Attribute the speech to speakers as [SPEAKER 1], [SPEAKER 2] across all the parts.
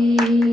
[SPEAKER 1] 一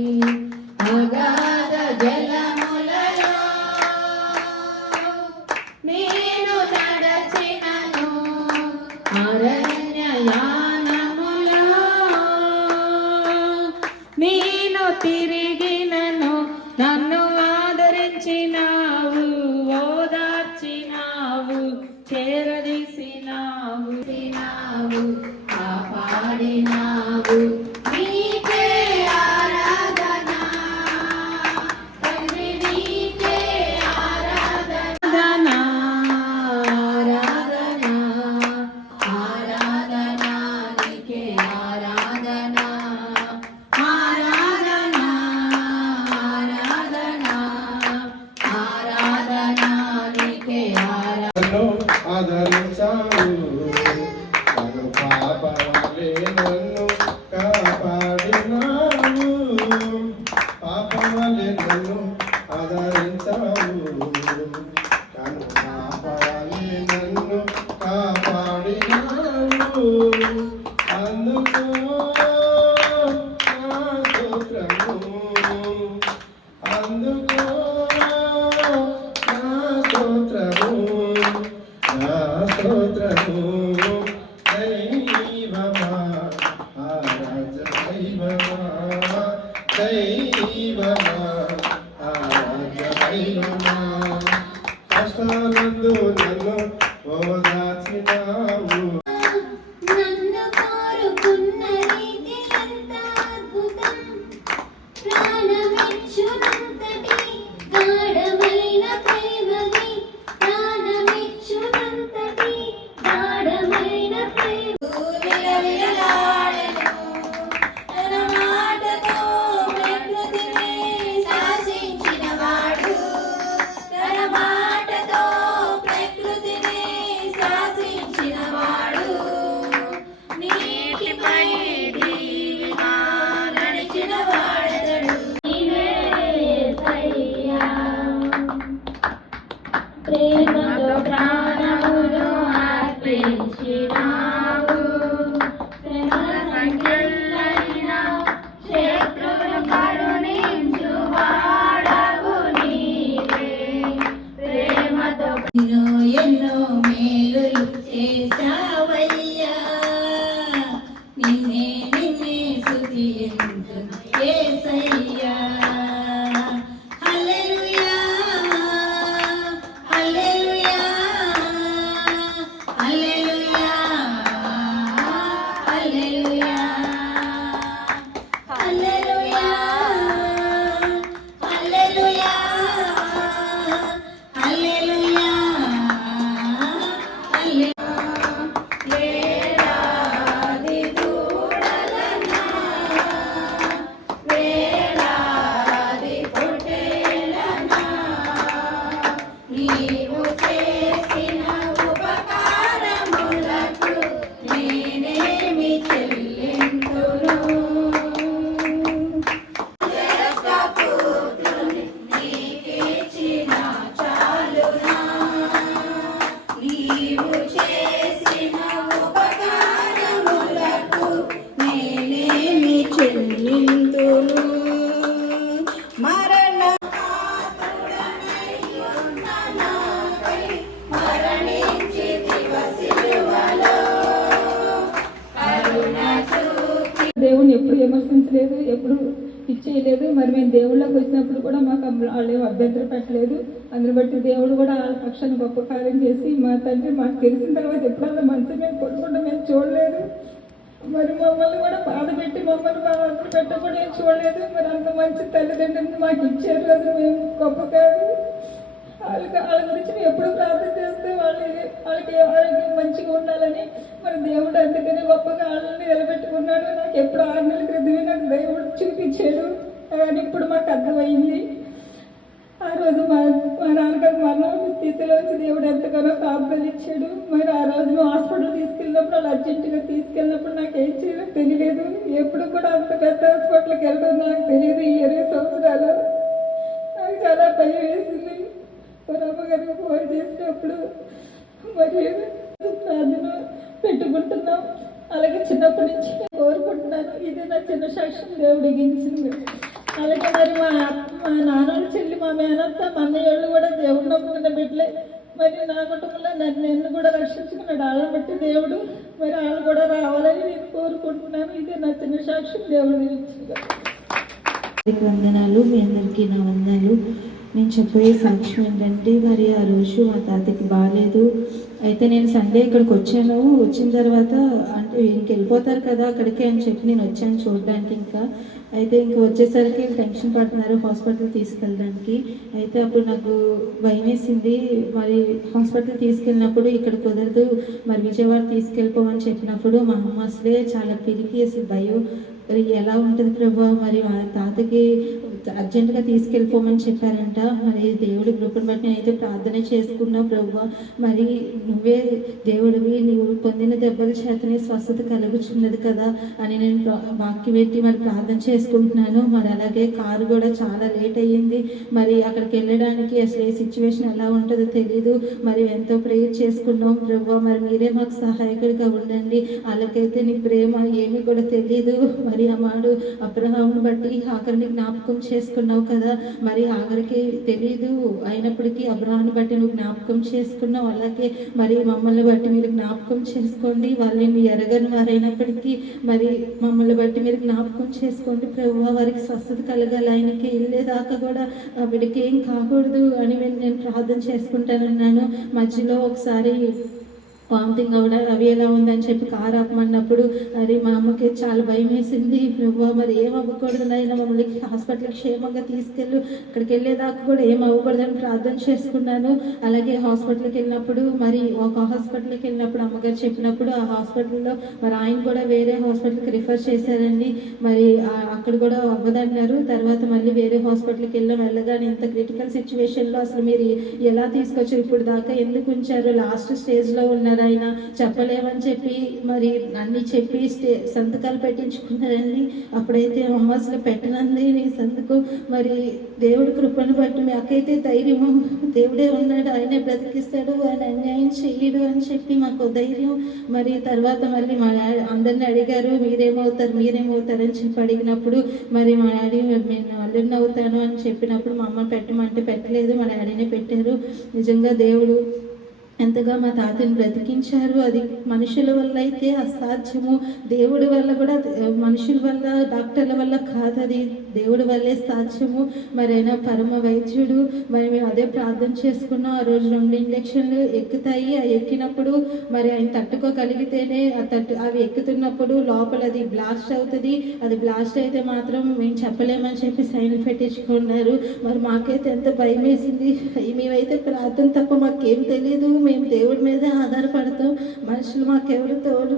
[SPEAKER 1] Oh. 啊。మరి మమ్మల్ని బాధ పెట్టకుండా ఏం చూడలేదు. మరి అంత మంచి తల్లిదండ్రులను మాకు ఇచ్చారు అది మేము గొప్ప కాదు వాళ్ళకి వాళ్ళ గురించి ఎప్పుడు ప్రార్థన చేస్తే వాళ్ళు వాళ్ళకి ఆరోగ్యం మంచిగా ఉండాలని మరి దేవుడు అందుకని గొప్పగా వాళ్ళని నిలబెట్టుకున్నాడు. నాకు ఎప్పుడు ఆరు నెలల క్రితమే నాకు దేవుడు చూపించాడు. కానీ ఇప్పుడు మాకు అర్థమైంది. ఆ రోజు మా మా నాన్నగారు మరణం వచ్చి దేవుడు ఎంతగానో కాపులు ఇచ్చాడు మరి ఆ రోజు మేము హాస్పిటల్ తీసుకెళ్ళినప్పుడు అలా అర్జెంటుగా తీసుకెళ్ళినప్పుడు నాకు ఏం చేయాలో తెలియలేదు. ఎప్పుడు కూడా అంత పెద్ద హాస్పిటల్కి వెళ్ళడం నాకు తెలియదు ఈ ఇరవై సంవత్సరాలు. నాకు చాలా భయం వేసింది. మరి అమ్మగారికి ఫోన్ చేసినప్పుడు మరి ప్రార్థన పెట్టుకుంటున్నాం. అలాగే చిన్నప్పటి నుంచి కోరుకుంటున్నాను. ఇది నా చిన్న సాక్ష్యం దేవుడు గించింది అలాగే మరి మా మా నాన్నోళ్ళ చెల్లి కూడా మేనత్త మా అన్నయ్య కూడా దేవుడు నమ్ముకున్న బిడ్డలే మరి నా కుటుంబంలో నన్ను నిన్ను కూడా రక్షించుకున్నాడు వాళ్ళని బట్టి దేవుడు మరి వాళ్ళు కూడా రావాలని నేను కోరుకుంటున్నాను. ఇదే నా చిన్న సాక్ష్యం దేవుడు ఇచ్చింది
[SPEAKER 2] వందనాలు మీ అందరికీ నా వందనాలు. నేను చెప్పే సాక్ష్యం ఏంటంటే మరి ఆ రోజు మా తాతకి బాగాలేదు అయితే నేను సండే ఇక్కడికి వచ్చాను. వచ్చిన తర్వాత అంటే ఇంక వెళ్ళిపోతారు కదా అక్కడికి అని చెప్పి నేను వచ్చాను చూడడానికి ఇంకా. అయితే ఇంక వచ్చేసరికి టెన్షన్ పడుతున్నారు హాస్పిటల్ తీసుకెళ్ళడానికి. అయితే అప్పుడు నాకు భయం వేసింది. మరి హాస్పిటల్ తీసుకెళ్ళినప్పుడు ఇక్కడ కుదరదు. మరి విజయవాడ తీసుకెళ్ళిపోమని చెప్పినప్పుడు మా అమ్మ అసలే చాలా పిరికి అసలు భయం. మరి ఎలా ఉంటుంది ప్రభు? మరి మా తాతకి అర్జెంటుగా తీసుకెళ్ళిపోమని చెప్పారంట. మరి దేవుడి కృపను బట్టి నేనైతే ప్రార్థన చేసుకున్నా ప్రభు మరి నువ్వే దేవుడివి నీవు పొందిన దెబ్బల చేతనే స్వస్థత కలుగుచున్నది కదా అని నేను ప్రా- పెట్టి మరి ప్రార్థన చేసుకుంటున్నాను. మరి అలాగే కారు కూడా చాలా లేట్ అయ్యింది. మరి అక్కడికి వెళ్ళడానికి అసలు ఏ సిచ్యువేషన్ ఎలా ఉంటుందో తెలియదు మరి ఎంతో ప్రేయర్ చేసుకున్నాం ప్రభు మరి మీరే మాకు సహాయకుడిగా ఉండండి. వాళ్ళకైతే నీ ప్రేమ ఏమీ కూడా తెలియదు మరి అమ్మాడు అబ్రహాంను బట్టి ఆఖరిని జ్ఞాపకం చేసుకున్నావు కదా? మరి ఆఖరికి తెలియదు అయినప్పటికీ అబ్రహాన్ని బట్టి నువ్వు జ్ఞాపకం చేసుకున్నావు. అలాగే మరి మమ్మల్ని బట్టి మీరు జ్ఞాపకం చేసుకోండి. వాళ్ళని మీ ఎరగని వారైనప్పటికీ మరి మమ్మల్ని బట్టి మీరు జ్ఞాపకం చేసుకోండి. ప్రభు వారికి స్వస్థత కలగాలి. ఆయనకి వెళ్ళేదాకా కూడా ఆవిడకి ఏం కాకూడదు అని నేను నేను ప్రార్థన చేసుకుంటానన్నాను. మధ్యలో ఒకసారి వామిటింగ్ అవ్వడం అవి ఎలా ఉందని చెప్పి కారు ఆపమన్నప్పుడు అరే మా అమ్మకి చాలా భయం వేసింది ప్రభు మరి ఏం అవ్వకూడదు నాయన మమ్మల్ని హాస్పిటల్కి క్షేమంగా తీసుకెళ్ళు. అక్కడికి వెళ్ళేదాకా కూడా ఏం అవ్వకూడదని ప్రార్థన చేసుకున్నాను. అలాగే హాస్పిటల్కి వెళ్ళినప్పుడు మరి ఒక హాస్పిటల్కి వెళ్ళినప్పుడు అమ్మగారు చెప్పినప్పుడు ఆ హాస్పిటల్లో మరి ఆయన కూడా వేరే హాస్పిటల్కి రిఫర్ చేశారండి. మరి అక్కడ కూడా అవ్వదన్నారు. తర్వాత మళ్ళీ వేరే హాస్పిటల్కి వెళ్ళాం వెళ్ళగానే ఇంత క్రిటికల్ సిచ్యువేషన్లో అసలు మీరు ఎలా తీసుకొచ్చారు? ఇప్పుడు దాకా ఎందుకు ఉంచారు? లాస్ట్ స్టేజ్లో ఉన్నారు ఆయన చెప్పలేమని చెప్పి మరి అన్ని చెప్పి సంతకాలు పెట్టించుకున్నారండి అప్పుడైతే అమ్మ అసలు పెట్టనంది నీ సంతకం మరి దేవుడి కృపను బట్టి మాకైతే ధైర్యము దేవుడే ఉన్నాడు ఆయనే బ్రతికిస్తాడు ఆయన అన్యాయం చెయ్యడు అని చెప్పి మాకు ధైర్యం. మరి తర్వాత మళ్ళీ మా డాడీ అందరిని అడిగారు మీరేమవుతారు మీరేమవుతారు? అని చెప్పి అడిగినప్పుడు మరి మా డాడీ నేను అల్లుడిని అవుతాను అని చెప్పినప్పుడు మా అమ్మ పెట్టమంటే పెట్టలేదు మా డాడీనే పెట్టారు. నిజంగా దేవుడు ఎంతగా మా తాతని బ్రతికించారు అది మనుషుల వల్ల అయితే అసాధ్యము. దేవుడి వల్ల కూడా మనుషుల వల్ల డాక్టర్ల వల్ల కాదు అది దేవుడి వల్లే సాధ్యము. మరి ఆయన పరమ వైద్యుడు మరి మేము అదే ప్రార్థన చేసుకున్నాం. ఆ రోజు రెండు ఇంజక్షన్లు ఎక్కుతాయి. ఆ ఎక్కినప్పుడు మరి ఆయన తట్టుకోగలిగితేనే ఆ తట్టు అవి ఎక్కుతున్నప్పుడు లోపల అది బ్లాస్ట్ అవుతుంది. అది బ్లాస్ట్ అయితే మాత్రం మేము చెప్పలేమని చెప్పి సైన్ పెట్టించుకున్నారు. మరి మాకైతే ఎంత భయం వేసింది మేమైతే ప్రార్థన తప్ప మాకేం తెలియదు మేము దేవుడి మీదే ఆధారపడతాం. మనుషులు మాకెవరు తోడు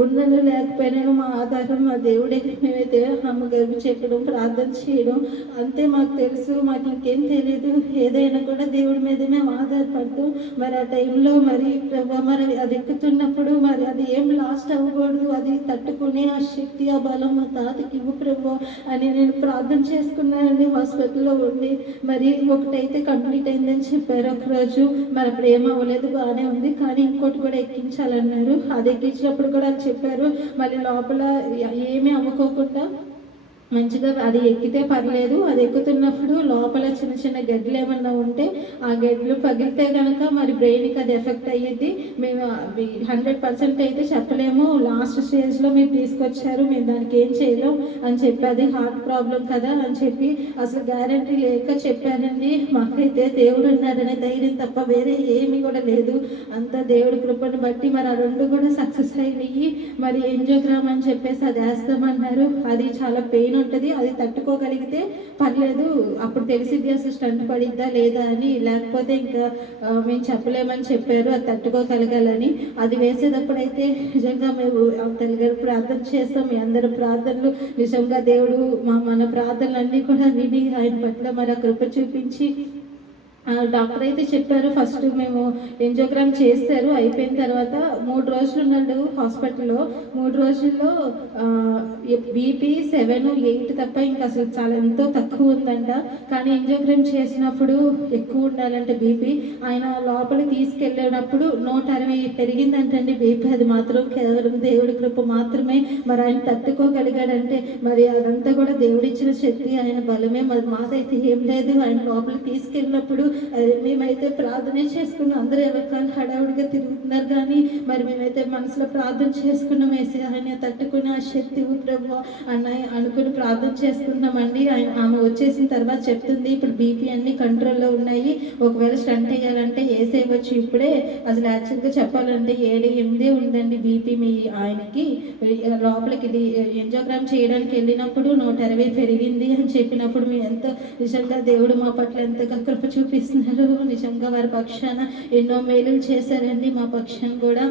[SPEAKER 2] ఉండను లేకపోయినాను మా ఆధారం మా దేవుడే. మేమైతే అమ్మగారు చెప్పడం ప్రార్థన ప్రార్థన చేయడం. అంతే మాకు తెలుసు మాకు ఇంకేం తెలియదు ఏదైనా కూడా దేవుడి మీద మేము ఆధారపడతాం మరి ఆ టైంలో మరి ప్రభా మరి అది ఎక్కుతున్నప్పుడు మరి అది ఏం లాస్ట్ అవ్వకూడదు. అది తట్టుకునే ఆ శక్తి ఆ బలం మా తాతకి ఇవ్వు ప్రభు అని నేను ప్రార్థన చేసుకున్నానండి. హాస్పిటల్లో ఉండి మరి ఒకటైతే కంప్లీట్ అయిందని చెప్పారు. ఒకరోజు మరి అప్పుడు ఏం అవ్వలేదు బాగానే ఉంది. కానీ ఇంకోటి కూడా ఎక్కించాలన్నారు. అది ఎక్కించినప్పుడు కూడా అది చెప్పారు మళ్ళీ లోపల ఏమీ అమ్ముకోకుండా మంచిగా అది ఎక్కితే పర్లేదు అది ఎక్కుతున్నప్పుడు లోపల చిన్న చిన్న గడ్డలు ఏమన్నా ఉంటే ఆ గడ్డలు పగిలితే కనుక మరి బ్రెయిన్కి అది ఎఫెక్ట్ అయ్యిద్ది. మేము హండ్రెడ్ పర్సెంట్ అయితే చెప్పలేము. లాస్ట్ స్టేజ్లో మీరు తీసుకొచ్చారు మేము దానికి ఏం చేయలేం అని చెప్పి అది హార్ట్ ప్రాబ్లం కదా అని చెప్పి అసలు గ్యారంటీ లేక చెప్పానండి మాకైతే దేవుడు ఉన్నాడనే ధైర్యం తప్ప వేరే ఏమీ కూడా లేదు. అంత దేవుడి కృపను బట్టి మరి ఆ రెండు కూడా సక్సెస్ అయినాయి. మరి ఎంజోగ్రామ్ అని చెప్పేసి అది వేస్తామన్నారు. అది చాలా పెయిన్ ఉంటుంది అది తట్టుకోగలిగితే పర్లేదు. అప్పుడు తెలిసిద్ది అసలు స్టంట్ పడిద్దా లేదా అని లేకపోతే ఇంకా మేము చెప్పలేమని చెప్పారు అది తట్టుకోగలగాలని. అది వేసేటప్పుడైతే నిజంగా మేము తల్లిగారు ప్రార్థన చేస్తాం మీ అందరి ప్రార్థనలు. నిజంగా దేవుడు మా మన ప్రార్థనలన్నీ కూడా విని ఆయన పట్ల మరి ఆ కృప చూపించి డాక్టర్ అయితే చెప్పారు ఫస్ట్ మేము ఎంజోగ్రామ్ చేస్తారు అయిపోయిన తర్వాత మూడు రోజులు ఉన్నాడు హాస్పిటల్లో. మూడు రోజుల్లో బీపీ సెవెన్ ఎయిట్ తప్ప ఇంకా అసలు చాలా ఎంతో తక్కువ ఉందంట. కానీ ఎంజోగ్రామ్ చేసినప్పుడు ఎక్కువ ఉండాలంటే బీపీ. ఆయన లోపల తీసుకెళ్ళినప్పుడు నూట అరవై పెరిగిందంటండి బీపీ. అది మాత్రం కేవలం దేవుడి కృప మాత్రమే. మరి ఆయన తట్టుకోగలిగాడంటే మరి అదంతా కూడా దేవుడిచ్చిన శక్తి ఆయన బలమే. మరి మాదైతే ఏం లేదు ఆయన లోపలికి తీసుకెళ్ళినప్పుడు మేమైతే ప్రార్థన చేసుకున్నాం. అందరూ ఎవరికాలు హడావుడిగా తిరుగుతున్నారు కానీ మరి మేమైతే మనసులో ప్రార్థన చేసుకున్నాం. వేసి ఆయన తట్టుకుని ఆ శక్తి ప్రభు. అన్నయ్య అనుకుని ప్రార్థన చేసుకున్నామండి ఆయన ఆమె వచ్చేసిన తర్వాత చెప్తుంది ఇప్పుడు బీపీ అన్ని కంట్రోల్లో ఉన్నాయి. ఒకవేళ స్టంట్ వేయాలంటే వేసేయవచ్చు ఇప్పుడే అసలు యాక్చువల్గా చెప్పాలంటే ఏడు ఎనిమిది ఉందండి బీపీ మీ ఆయనకి. లోపలికి ఎంజోగ్రామ్ చేయడానికి వెళ్ళినప్పుడు నూట అరవై పెరిగింది అని చెప్పినప్పుడు మేము ఎంతో నిజంగా దేవుడు మా పట్ల ఎంతగా కృప చేసినారు. నిజంగా వారి పక్షాన ఎన్నో మేలు చేశారండి మా పక్షం కూడా.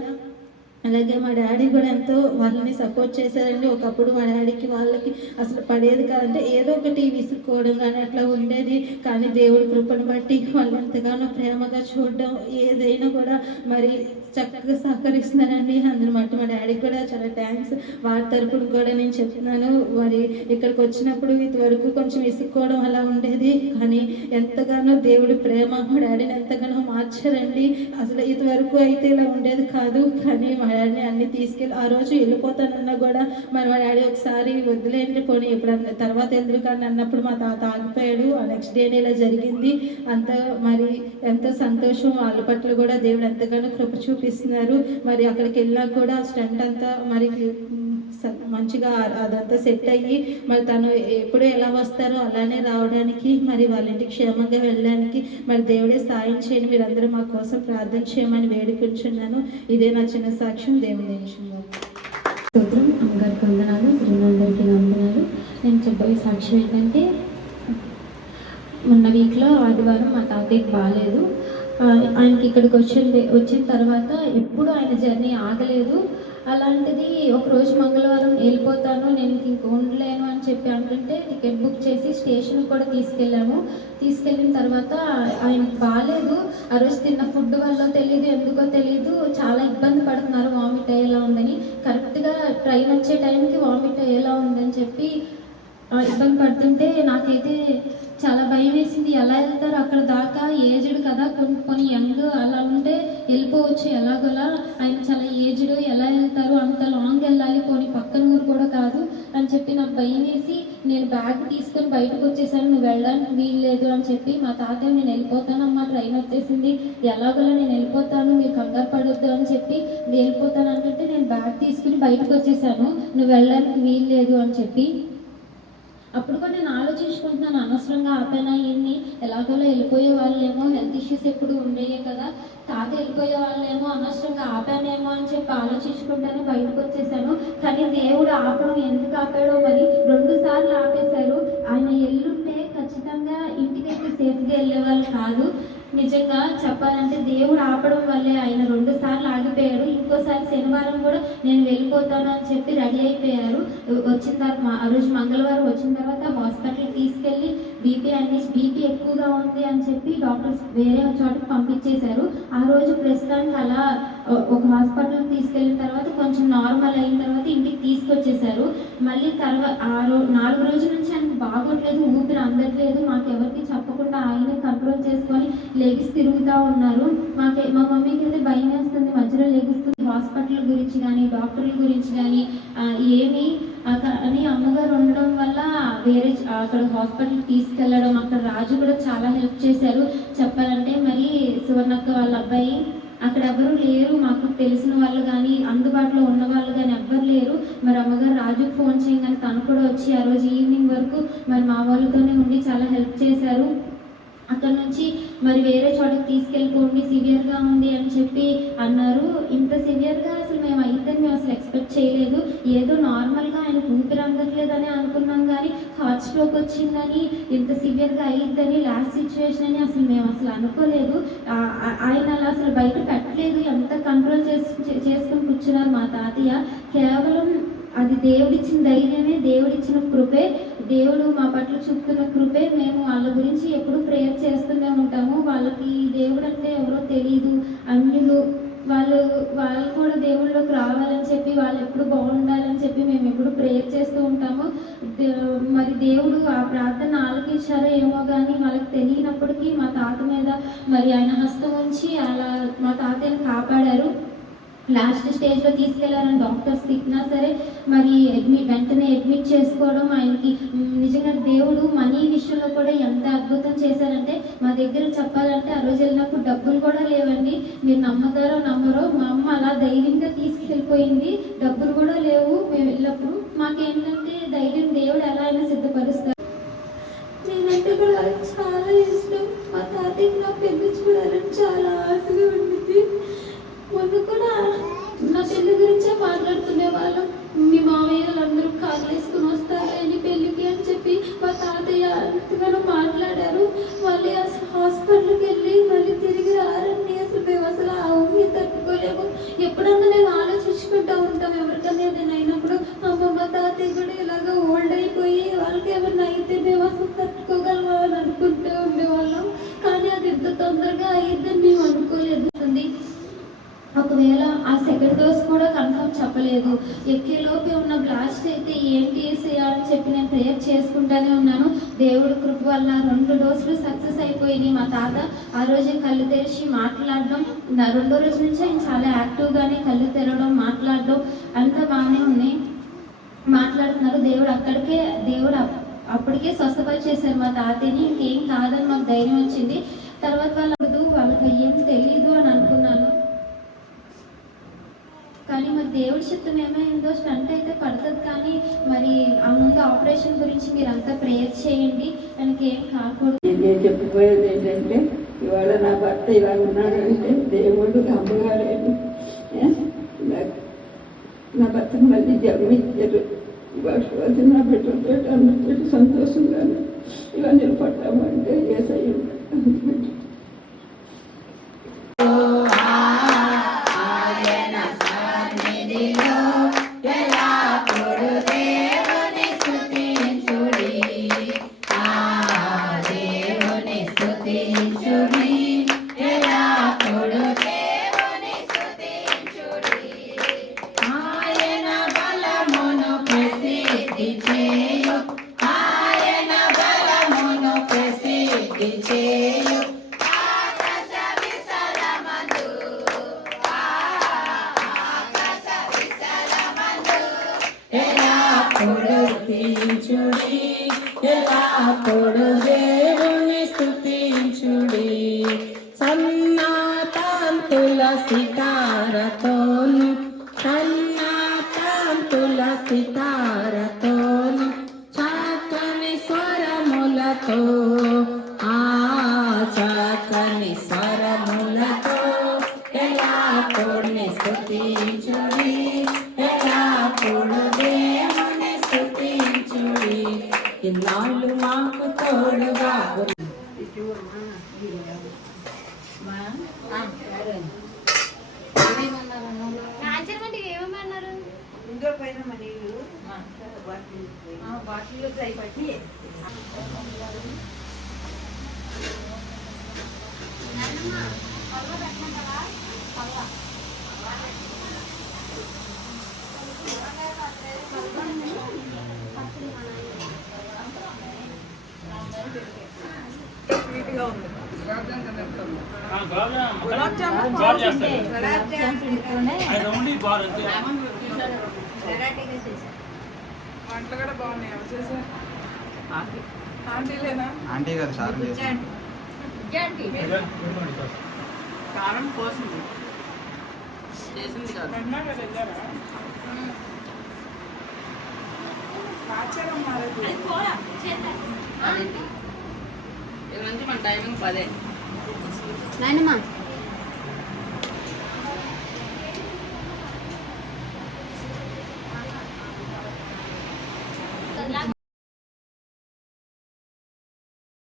[SPEAKER 2] అలాగే మా డాడీ కూడా ఎంతో వాళ్ళని సపోర్ట్ చేశారండి. ఒకప్పుడు మా డాడీకి వాళ్ళకి అసలు పడేది కాదంటే ఏదో ఒకటి విసుక్కోవడం కానీ అట్లా ఉండేది. కానీ దేవుడి కృపను బట్టి వాళ్ళు ఎంతగానో ప్రేమగా చూడడం ఏదైనా కూడా మరి చక్కగా సహకరిస్తున్నారండి. అందులో మా డాడీకి కూడా చాలా థ్యాంక్స్. వారి తరపున కూడా నేను చెప్తున్నాను మరి ఇక్కడికి వచ్చినప్పుడు ఇంతవరకు కొంచెం విసుక్కోవడం అలా ఉండేది. కానీ ఎంతగానో దేవుడి ప్రేమ మా డాడీని ఎంతగానో మార్చారండి. అసలు ఇంతవరకు అయితే ఇలా ఉండేది కాదు. కానీ మా డాడీని అన్ని తీసుకెళ్ళి ఆ రోజు వెళ్ళిపోతానన్నా కూడా మరి మా డాడీ ఒకసారి వదిలేండి పోనీ ఎప్పుడన్నా తర్వాత ఎందుకు కానీ అన్నప్పుడు మా తాత ఆగిపోయాడు. ఆ నెక్స్ట్ డేనే ఇలా జరిగింది. అంత మరి ఎంతో సంతోషం వాళ్ళ పట్ల కూడా దేవుడు ఎంతగానో కృప చూపిస్తున్నారు. మరి అక్కడికి వెళ్ళాక కూడా స్టంట్ అంతా మరి మంచిగా అదంతా సెట్ అయ్యి మరి తను ఎప్పుడు ఎలా వస్తారో అలానే రావడానికి మరి వాళ్ళ ఇంటికి క్షేమంగా వెళ్ళడానికి మరి దేవుడే సాయం చేయండి మీరందరూ మా కోసం ప్రార్థన చేయమని వేడుకుంటున్నాను ఇదే నా చిన్న సాక్ష్యం దేవుని నిమిషంలో
[SPEAKER 3] స్తోత్రం అమ్మగారికి వందనాలు తిరుమలందరికీ వందనాలు. నేను చెప్పబోయే సాక్ష్యం ఏంటంటే మొన్న వీక్లో ఆదివారం మా తాతయ్యకి బాగాలేదు. ఆయనకి ఇక్కడికి వచ్చింది వచ్చిన తర్వాత ఎప్పుడు ఆయన జర్నీ ఆగలేదు. అలాంటిది ఒకరోజు మంగళవారం వెళ్ళిపోతాను నేను ఇంక ఉండలేను అని చెప్పి అంటుంటే టికెట్ బుక్ చేసి స్టేషన్ కూడా తీసుకెళ్ళాము. తీసుకెళ్ళిన తర్వాత ఆయనకు బాగాలేదు ఆ రోజు తిన్న ఫుడ్ వల్ల తెలియదు ఎందుకో తెలియదు చాలా ఇబ్బంది పడుతున్నారు వామిట్ అయ్యేలా ఉందని. కరెక్ట్గా ట్రైన్ వచ్చే టైంకి వామిట్ అయ్యేలా ఉందని చెప్పి ఆ, ఇబ్బంది పడుతుంటే నాకైతే చాలా భయం వేసింది. ఎలా వెళ్తారు అక్కడ దాకా ఏజ్డ్ కదా కొన్ని కొన్ని యంగ్ అలా ఉంటే వెళ్ళిపోవచ్చు ఎలాగోలా. ఆయన చాలా ఏజ్డ్ ఎలా వెళ్తారు అంత లాంగ్ వెళ్ళాలి పోనీ పక్కన ఊరు కూడా కాదు అని చెప్పి నాకు భయం వేసి నేను బ్యాగ్ తీసుకొని బయటకు వచ్చేసాను. నువ్వు వెళ్ళడానికి వీలు లేదు అని చెప్పి మా తాతయ్య నేను వెళ్ళిపోతానమ్మా ట్రైన్ వచ్చేసింది. ఎలాగోలా నేను వెళ్ళిపోతాను మీరు కంగారు పడొద్దు అని చెప్పి నేను వెళ్ళిపోతాను అంటే నేను బ్యాగ్ తీసుకుని బయటకు వచ్చేసాను. నువ్వు వెళ్ళడానికి వీలు లేదు అని చెప్పి అప్పుడు కూడా నేను ఆలోచించుకుంటున్నాను అనవసరంగా ఆపానా ఇన్ని ఎలాగోలా వెళ్ళిపోయే వాళ్ళేమో హెల్త్ ఇష్యూస్ ఎప్పుడు ఉండేవి కదా. తాత వెళ్ళిపోయే వాళ్ళేమో అనవసరంగా ఆపానేమో అని చెప్పి ఆలోచించుకుంటానే బయటకు వచ్చేసాను. కానీ దేవుడు ఆపడం ఎందుకు ఆపాడో మరి రెండు సార్లు ఆపేశారు. ఆయన ఎల్లుంటే ఖచ్చితంగా ఇంటికైతే సేఫ్గా వెళ్ళేవాళ్ళు కాదు. నిజంగా చెప్పాలంటే దేవుడు ఆపడం వల్లే ఆయన రెండు సార్లు ఆగిపోయాడు. ఇంకోసారి శనివారం కూడా నేను వెళ్ళిపోతాను అని చెప్పి రెడీ అయిపోయారు. వచ్చిన తర్వాత ఆ రోజు మంగళవారం వచ్చిన తర్వాత హాస్పిటల్ తీసుకెళ్ళి బీపీ అన్ని బీపీ ఎక్కువగా ఉంది అని చెప్పి డాక్టర్స్ వేరే చోటకి పంపించేశారు. ఆ రోజు ప్రస్తుతానికి అలా ఒక హాస్పిటల్కి తీసుకెళ్ళిన తర్వాత కొంచెం నార్మల్ అయిన తర్వాత ఇంటికి తీసుకొచ్చేసారు. మళ్ళీ తర్వాత ఆ రో నాలుగు రోజుల నుంచి ఆయనకు బాగోట్లేదు ఊపిరి అందట్లేదు మాకు ఎవరికి చెప్పకుండా ఆయన కంట్రోల్ చేసుకొని లెగిసి తిరుగుతూ ఉన్నారు. మాకే మా మమ్మీకి అయితే భయం వేస్తుంది మధ్యలో లెగుస్తుంది. హాస్పిటల్ గురించి కానీ డాక్టర్ల గురించి కానీ ఏమీ ఏమి అని అమ్మగారు ఉండడం వల్ల వేరే అక్కడ హాస్పిటల్ తీసుకెళ్ళడం అక్కడ రాజు కూడా చాలా హెల్ప్ చేశారు. చెప్పాలంటే మరి సువర్ణక్క వాళ్ళ అబ్బాయి అక్కడ ఎవరు లేరు మాకు తెలిసిన వాళ్ళు కానీ అందుబాటులో ఉన్న వాళ్ళు కానీ ఎవ్వరు లేరు. మరి అమ్మగారు రాజుకు ఫోన్ చేయగానే తను కూడా వచ్చి ఆ రోజు ఈవినింగ్ వరకు మరి మా వాళ్ళతోనే ఉండి చాలా హెల్ప్ చేశారు. అక్కడ నుంచి మరి వేరే చోటకి తీసుకెళ్ళిపోండి సివియర్గా ఉంది అని చెప్పి అన్నారు. ఇంత సివియర్గా మేము అయిద్దని మేము అసలు ఎక్స్పెక్ట్ చేయలేదు. ఏదో నార్మల్గా ఆయన ఊపిరి అందట్లేదని అనుకున్నాం కానీ హార్ట్ స్ట్రోక్ వచ్చిందని ఇంత సివియర్గా అయ్యిద్దని లాస్ట్ సిచ్యువేషన్ అని అసలు మేము అసలు అనుకోలేదు. ఆయన అలా అసలు బయట పెట్టలేదు. ఎంత కంట్రోల్ చేసి చే- చేసుకుని కూర్చున్నారు మా తాతయ్య. కేవలం అది దేవుడిచ్చిన ధైర్యమే దేవుడిచ్చిన కృపే. దేవుడు మా పట్ల చూపుతున్న కృపే. మేము వాళ్ళ గురించి ఎప్పుడు ప్రేయర్ చేస్తూనే ఉంటాము. వాళ్ళకి దేవుడు అంటే ఎవరో తెలియదు అన్యులు వాళ్ళు వాళ్ళు కూడా దేవుళ్ళలోకి రావాలని చెప్పి వాళ్ళు ఎప్పుడు బాగుండాలని చెప్పి మేము ఎప్పుడు ప్రేయర్ చేస్తూ ఉంటాము. మరి దేవుడు ఆ ప్రార్థన ఆలకించారో ఏమో కానీ వాళ్ళకి తెలియనప్పటికీ మా తాత మీద మరి ఆయన హస్తం ఉంచి అలా మా తాతయ్యని కాపాడారు. లాస్ట్ స్టేజ్లో తీసుకెళ్ళారని డాక్టర్స్ తిట్టినా సరే మరి అడ్మిట్ వెంటనే అడ్మిట్ చేసుకోవడం ఆయనకి నిజంగా దేవుడు మనీ విషయంలో కూడా ఎంత అద్భుతం చేశారంటే మా దగ్గర చెప్పాలంటే ఆ రోజు వెళ్ళినప్పుడు డబ్బులు కూడా లేవండి. మీరు నమ్మగారో నమ్మరో మా అమ్మ అలా ధైర్యంగా తీసుకెళ్ళిపోయింది. డబ్బులు కూడా లేవు. మేము వెళ్ళినప్పుడు మాకేంటంటే ధైర్యం దేవుడు ఎలా అయినా సిద్ధపరుస్తారు. నేనంటే కూడా చాలా ఇష్టం. మా తాతయ్య నా పెళ్ళి చూడాలని చాలా ఆశగా ముందు కూడా నా పెళ్ళి గురించే మాట్లాడుకునే వాళ్ళం. మీ మామయ్య వాళ్ళందరూ కాళ్ళు వేసుకుని వస్తారు అని పెళ్ళికి అని చెప్పి మా తాతయ్య ఎంతగానో మాట్లాడారు. మళ్ళీ హాస్పిటల్కి వెళ్ళి మళ్ళీ తిరిగి రారండి. అసలు మేము అసలు ఆ ఊహి తట్టుకోలేము. ఎప్పుడన్నా నేను ఆలోచించుకుంటూ ఉంటాం. ఎవరికన్నా ఏదైనా అయినప్పుడు అమ్మమ్మ తాతయ్య కూడా ఇలాగ ఓల్డ్ అయిపోయి వాళ్ళకి ఏమైనా అయితే మేము అసలు తట్టుకోగలమా అని అనుకుంటూ ఉండేవాళ్ళం. కానీ అది ఇంత తొందరగా అయితే మేము ఒకవేళ ఆ సెకండ్ డోస్ కూడా కన్ఫర్మ్ చెప్పలేదు. ఎక్కేలోపే ఉన్న బ్లాస్ట్ అయితే ఏంటి అని చెప్పి నేను ప్రేయర్ చేసుకుంటానే ఉన్నాను. దేవుడు కృప వల్ల రెండు డోసులు సక్సెస్ అయిపోయినాయి. మా తాత ఆ రోజే కళ్ళు తెరిచి మాట్లాడడం రెండో రోజు నుంచి ఆయన చాలా యాక్టివ్గానే కళ్ళు తెరవడం మాట్లాడడం అంతా బాగానే ఉన్నాయి మాట్లాడుతున్నారు. దేవుడు అక్కడికే దేవుడు అప్- అప్పటికే స్వస్థపరిచేశారు మా తాతయ్యని. ఇంకేం కాదని మాకు ధైర్యం వచ్చింది. తర్వాత వాళ్ళు వాళ్ళకి ఏం తెలియదు అని అనుకున్నాను. కానీ మరి దేవుడి చిత్తం ఏమైందో స్టంట్ అయితే పడుతుంది కానీ మరి ఆ ముందు ఆపరేషన్ గురించి మీరు అంతా ప్రేయర్ చేయండి. దానికి ఏం కాకూడదు.
[SPEAKER 4] నేను చెప్పిపోయేది ఏంటంటే ఇవాళ నా భర్త ఇలా ఉన్నాడంటే దేవుడు నమ్మగాలేదు నా- భర్త భర్తను మళ్ళీ జన్మించారు. ఇవాళ నా బిడ్డలతో అందరితో సంతోషంగా ఇలా నిలబడ్డామంటే ఏసయ్య
[SPEAKER 5] ఆయన ಕಿಂಚುಡಿ ಎಲ್ಲ ಕೊಡುಗೆ బాటిల్లో ఫ్రై పట్టి గులాబ్ జామ్ గులాబ్ జామ్
[SPEAKER 6] వంటలు కూడా బాగున్నాయి. ఎవరు చేశారు? ఆంటీలేనా?
[SPEAKER 7] ఆంటీ గారు సార్
[SPEAKER 6] కారం పోసింది అన్నా కదా.
[SPEAKER 3] నాయనమ్మా.